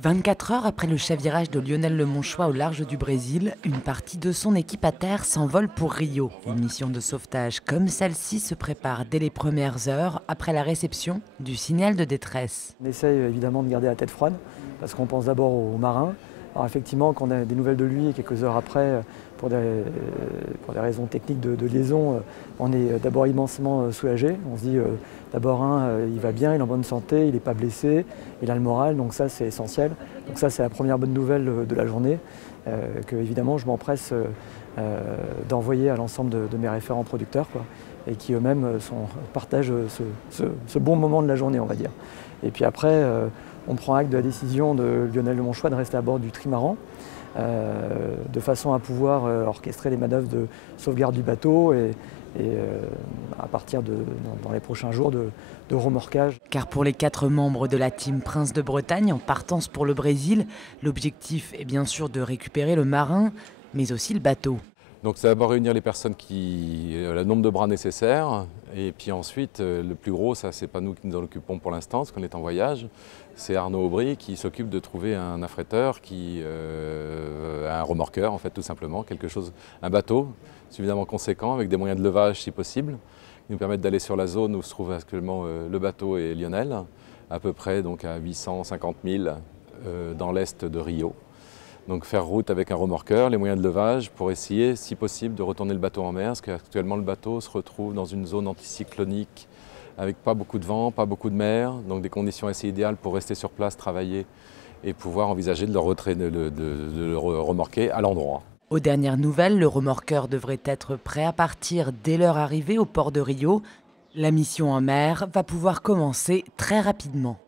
24 heures après le chavirage de Lionel Lemonchois au large du Brésil, une partie de son équipe à terre s'envole pour Rio. Une mission de sauvetage comme celle-ci se prépare dès les premières heures après la réception du signal de détresse. On essaye évidemment de garder la tête froide parce qu'on pense d'abord aux marins. Alors effectivement, quand on a des nouvelles de lui, quelques heures après, pour des raisons techniques de liaison, on est d'abord immensément soulagé. On se dit d'abord, il va bien, il est en bonne santé, il n'est pas blessé, il a le moral, donc ça c'est essentiel. Donc ça c'est la première bonne nouvelle de la journée, que évidemment je m'empresse d'envoyer à l'ensemble de mes référents producteurs, et qui eux-mêmes partagent ce bon moment de la journée, on va dire. Et puis après, on prend acte de la décision de Lionel Lemonchois de rester à bord du trimaran, de façon à pouvoir orchestrer les manœuvres de sauvegarde du bateau et à partir dans les prochains jours de remorquage. Car pour les 4 membres de la team Prince de Bretagne en partance pour le Brésil, l'objectif est bien sûr de récupérer le marin, mais aussi le bateau. Donc c'est d'abord réunir les personnes le nombre de bras nécessaires, et puis ensuite le plus gros, ça c'est pas nous qui nous en occupons pour l'instant parce qu'on est en voyage, c'est Arnaud Aubry qui s'occupe de trouver un affréteur, un remorqueur en fait tout simplement, un bateau suffisamment conséquent avec des moyens de levage si possible, qui nous permettent d'aller sur la zone où se trouve actuellement le bateau et Lionel, à peu près donc à 850 000 dans l'est de Rio. Donc faire route avec un remorqueur, les moyens de levage pour essayer, si possible, de retourner le bateau en mer, parce qu'actuellement le bateau se retrouve dans une zone anticyclonique avec pas beaucoup de vent, pas beaucoup de mer, donc des conditions assez idéales pour rester sur place, travailler et pouvoir envisager de le remorquer à l'endroit. Aux dernières nouvelles, le remorqueur devrait être prêt à partir dès leur arrivée au port de Rio. La mission en mer va pouvoir commencer très rapidement.